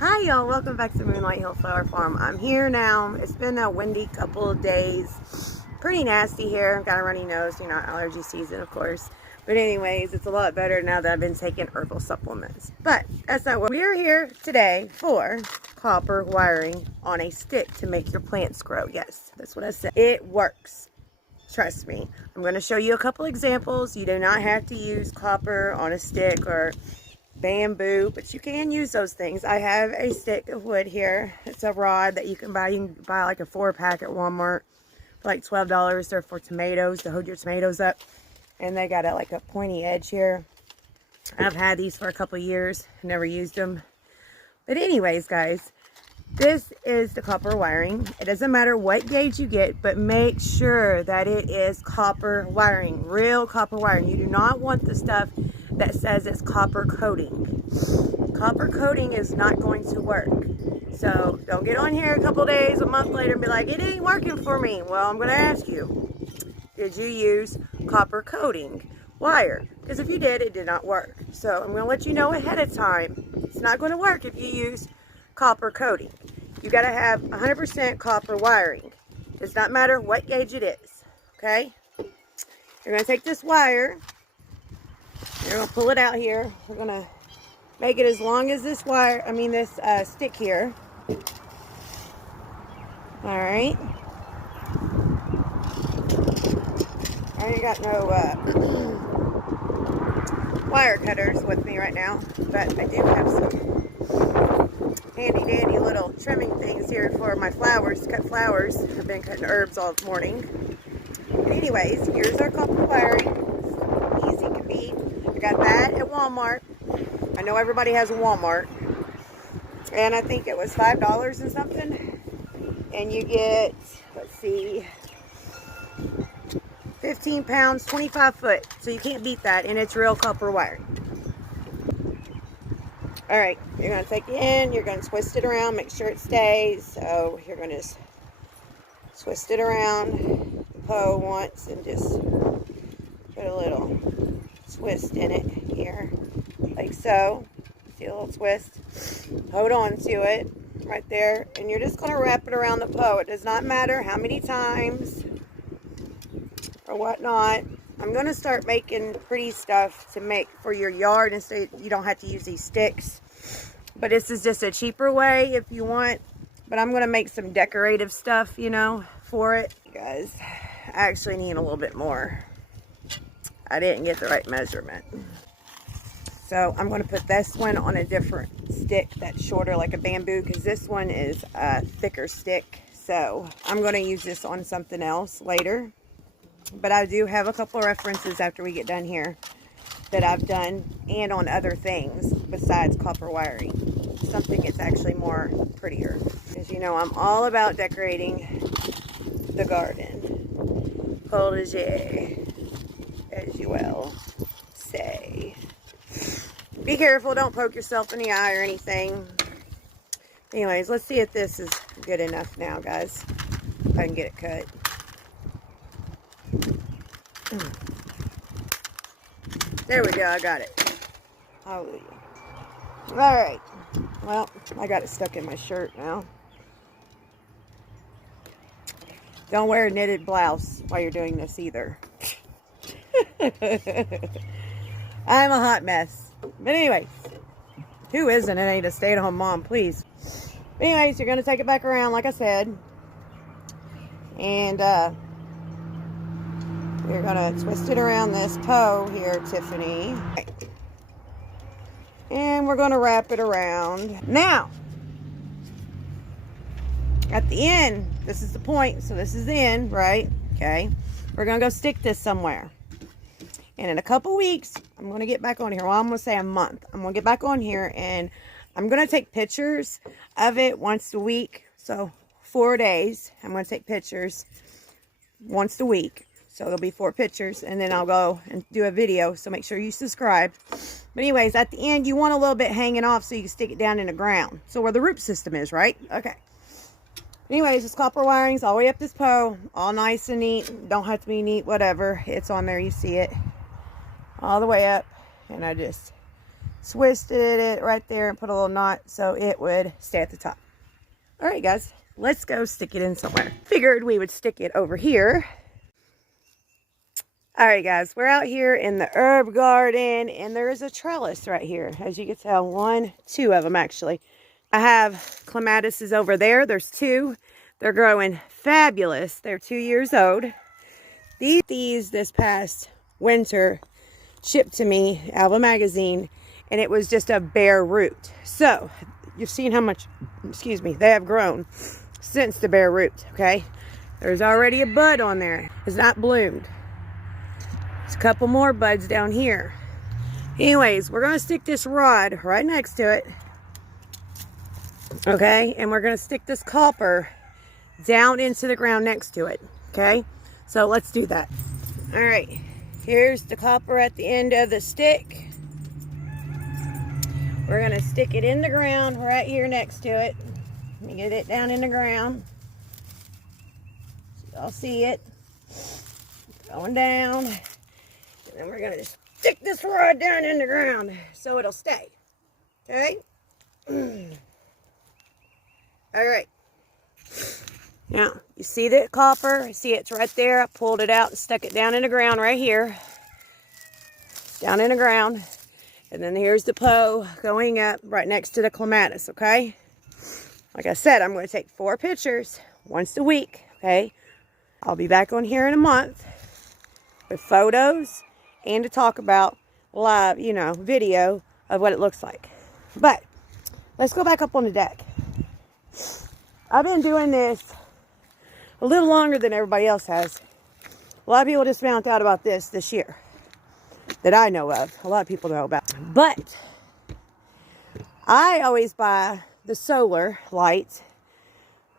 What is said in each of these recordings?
Hi y'all, welcome back to Moonlight Hill Flower Farm. I'm here now. It's been a windy couple of days. Pretty nasty here. Got a runny nose, allergy season of course. But anyways, it's a lot better now that I've been taking herbal supplements. But that's not what we are here today for. Copper wiring on a stick to make your plants grow. Yes, that's what I said. It works. Trust me. I'm going to show you a couple examples. You do not have to use copper on a stick or bamboo, but you can use those things. I have a stick of wood here. It's a rod that you can buy. You can buy like a 4-pack at Walmart for like $12. They're for tomatoes, to hold your tomatoes up. And they got like a pointy edge here. I've had these for a couple of years. Never used them. But anyways, guys, this is the copper wiring. It doesn't matter what gauge you get, but make sure that it is copper wiring, real copper wiring. You do not want the stuff that says it's copper coating. Copper coating is not going to work. So don't get on here a couple days, a month later and be like, it ain't working for me. Well, I'm going to ask you, did you use copper coating wire? Because if you did, it did not work. So I'm going to let you know ahead of time, it's not going to work if you use copper coating. You got to have 100% copper wiring. Does not matter what gauge it is. Okay? You're going to take this wire. You're going to pull it out here. We're going to make it as long as this wire, this stick here. Alright. I ain't got no wire cutters with me right now, but I do have some handy dandy little trimming things here for my flowers, to cut flowers. I've been cutting herbs all morning. But anyways, here's our copper wiring. Easy can be. I got that at Walmart. I know everybody has a Walmart. And I think it was $5 and something. And you get, let's see, 15 pounds, 25 foot. So you can't beat that. And it's real copper wiring. Alright, you're going to take it in. You're going to twist it around. Make sure it stays. So you're going to just twist it around the hoe once and just put a little twist in it here, like so. See a little twist? Hold on to it right there, and you're just going to wrap it around the hoe. It does not matter how many times or whatnot. I'm going to start making pretty stuff to make for your yard, and so you don't have to use these sticks. But this is just a cheaper way if you want. But I'm going to make some decorative stuff, for it. You guys, I actually need a little bit more. I didn't get the right measurement. So I'm going to put this one on a different stick that's shorter, like a bamboo, because this one is a thicker stick. So I'm going to use this on something else later. But I do have a couple of references after we get done here that I've done, and on other things besides copper wiring. Something that's actually more prettier. As you know, I'm all about decorating the garden. Potager, as you will say. Be careful, don't poke yourself in the eye or anything. Anyways, let's see if this is good enough now, guys. If I can get it cut. There we go, I got it. Hallelujah. Alright. Well, I got it stuck in my shirt now. Don't wear a knitted blouse while you're doing this either. I'm a hot mess. But anyways, who isn't? It ain't a stay-at-home mom, please. But anyways, you're going to take it back around, like I said. And you're going to twist it around this toe here, Tiffany. And we're going to wrap it around. Now, at the end, this is the point. So this is the end, right? Okay. We're going to go stick this somewhere. And in a couple weeks, I'm going to get back on here. Well, I'm going to say a month. I'm going to get back on here and I'm going to take pictures of it once a week. So 4 days, I'm going to take pictures once a week. So there'll be 4 pictures, and then I'll go and do a video. So make sure you subscribe. But anyways, at the end, you want a little bit hanging off so you can stick it down in the ground. So where the root system is, right? Okay. Anyways, this copper wiring's all the way up this pole. All nice and neat. Don't have to be neat, whatever. It's on there. You see it. All the way up. And I just twisted it right there and put a little knot so it would stay at the top. All right, guys, let's go stick it in somewhere. Figured we would stick it over here. All right, guys, we're out here in the herb garden, and there is a trellis right here. As you can tell, two of them actually. I have clematises over there. There's two. They're growing fabulous. They're 2 years old. These this past winter shipped to me out of a magazine, and it was just a bare root. So you've seen how much, excuse me, they have grown since the bare root, okay? There's already a bud on there. It's not bloomed. There's a couple more buds down here. Anyways, we're going to stick this rod right next to it, okay? And we're going to stick this copper down into the ground next to it, okay? So let's do that. All right, here's the copper at the end of the stick. We're going to stick it in the ground right here next to it. Let me get it down in the ground. So y'all see it. Going down. And then we're going to stick this rod down in the ground so it'll stay. Okay? All right. Now, you see that copper? See it's right there. I pulled it out and stuck it down in the ground right here. Down in the ground. And then here's the Poe going up right next to the clematis, okay? Like I said, I'm going to take 4 pictures once a week, okay? I'll be back on here in a month with photos and to talk about live, video of what it looks like. But let's go back up on the deck. I've been doing this a little longer than everybody else has. A lot of people just found out about this year that I know of. A lot of people know about. But I always buy the solar lights,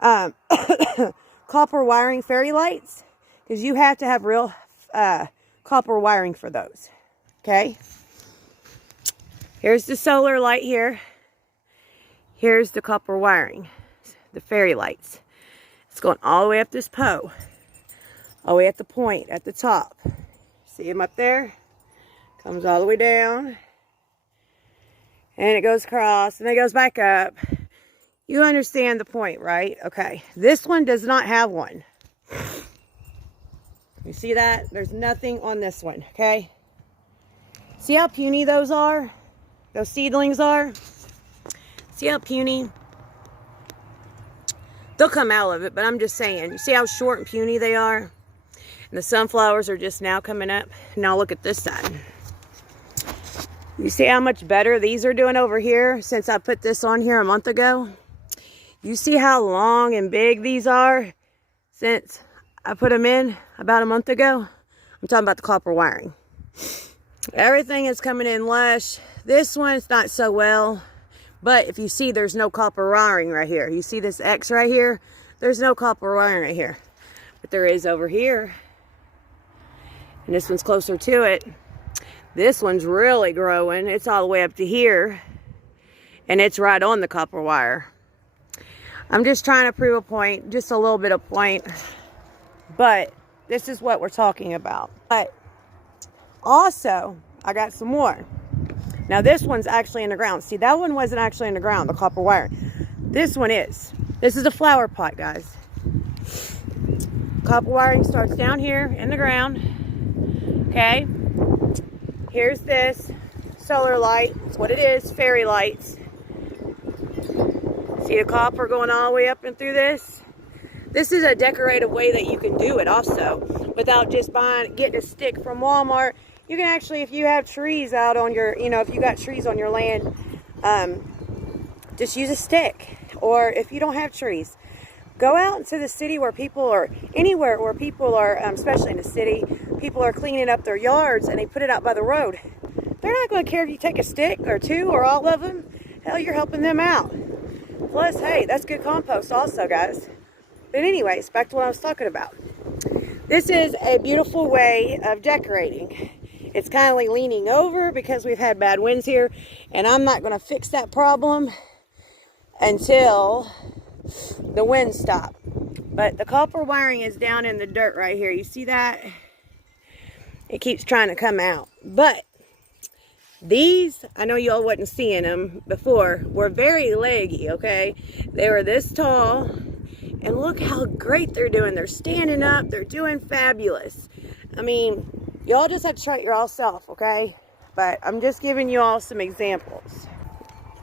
copper wiring fairy lights, because you have to have real copper wiring for those. Okay? Here's the solar light here. Here's the copper wiring, the fairy lights. It's going all the way up this Poe, all the way at the point at the top. See them up there? Comes all the way down, and it goes across, and it goes back up. You understand the point, right? Okay, this one does not have one. You see that? There's nothing on this one, okay? See how puny those are? Those seedlings are? See how puny? They'll come out of it, but I'm just saying. You see how short and puny they are? And the sunflowers are just now coming up. Now look at this side. You see how much better these are doing over here since I put this on here a month ago? You see how long and big these are since I put them in about a month ago? I'm talking about the copper wiring. Everything is coming in lush. This one's not so well, but if you see, there's no copper wiring right here. You see this X right here? There's no copper wiring right here, but there is over here. And this one's closer to it. This one's really growing. It's all the way up to here, and it's right on the copper wire. I'm just trying to prove a point, just a little bit of point, but this is what we're talking about. But also, I got some more. Now this one's actually in the ground. See, that one wasn't actually in the ground, the copper wire. This one is. This is a flower pot, guys. Copper wiring starts down here in the ground. Okay. Here's this solar light. That's what it is, fairy lights. See the copper going all the way up and through this? This is a decorative way that you can do it also, without just getting a stick from Walmart. You can actually, if you have trees out on your, if you got trees on your land, just use a stick. Or if you don't have trees, go out into the city where people are, anywhere where people are, especially in the city, people are cleaning up their yards and they put it out by the road. They're not going to care if you take a stick or two or all of them. Hell, you're helping them out. Plus, hey, that's good compost also, guys. But anyways, back to what I was talking about. This is a beautiful way of decorating. It's kind of like leaning over because we've had bad winds here, and I'm not going to fix that problem until the winds stop. But the copper wiring is down in the dirt right here. You see that? It keeps trying to come out. But These, I know y'all wasn't seeing them before, were very leggy, okay? They were this tall, and look how great they're doing. They're standing up, they're doing fabulous. I mean, y'all just have to try it your all self, okay? But I'm just giving you all some examples.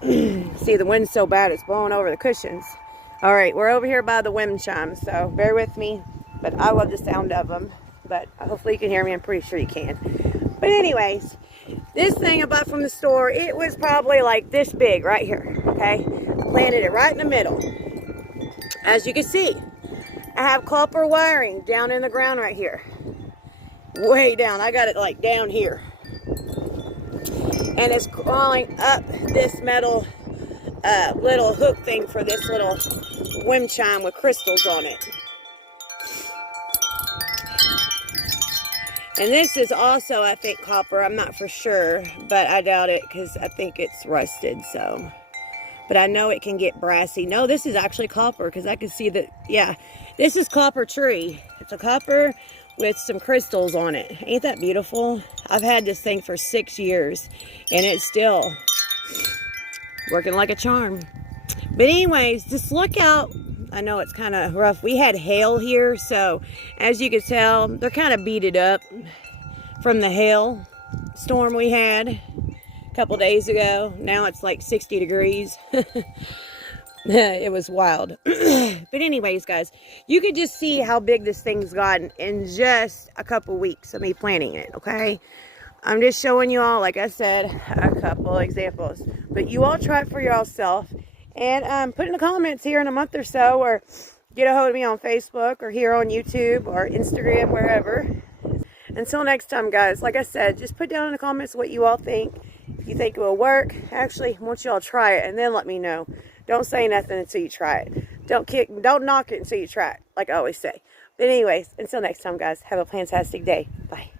See, the wind's so bad, it's blowing over the cushions. All right, we're over here by the wind chimes, so bear with me. But I love the sound of them. But hopefully you can hear me. I'm pretty sure you can. But anyways, this thing I bought from the store, it was probably like this big right here, okay? Planted it right in the middle. As you can see, I have copper wiring down in the ground right here. Way down. I got it like down here. And it's crawling up this metal little hook thing for this little wind chime with crystals on it. And this is also, I think, copper. I'm not for sure, but I doubt it because I think it's rusted, so. But I know it can get brassy. No, this is actually copper because I can see that, yeah, this is copper tree. It's a copper with some crystals on it. Ain't that beautiful? I've had this thing for 6 years, and it's still working like a charm. But anyways, just look out. I know it's kind of rough. We had hail here, so as you can tell, they're kind of beated up from the hail storm we had a couple days ago. Now it's like 60 degrees. It was wild. But anyways, guys, you could just see how big this thing's gotten in just a couple weeks of me planting it, okay? I'm just showing you all, like I said, a couple examples. But you all try it for yourself. And put in the comments here in a month or so, or get a hold of me on Facebook, or here on YouTube, or Instagram, wherever. Until next time, guys, like I said, just put down in the comments what you all think. If you think it will work, actually, I want you all to try it, and then let me know. Don't say nothing until you try it. Don't knock it until you try it, like I always say. But anyways, until next time, guys, have a fantastic day. Bye.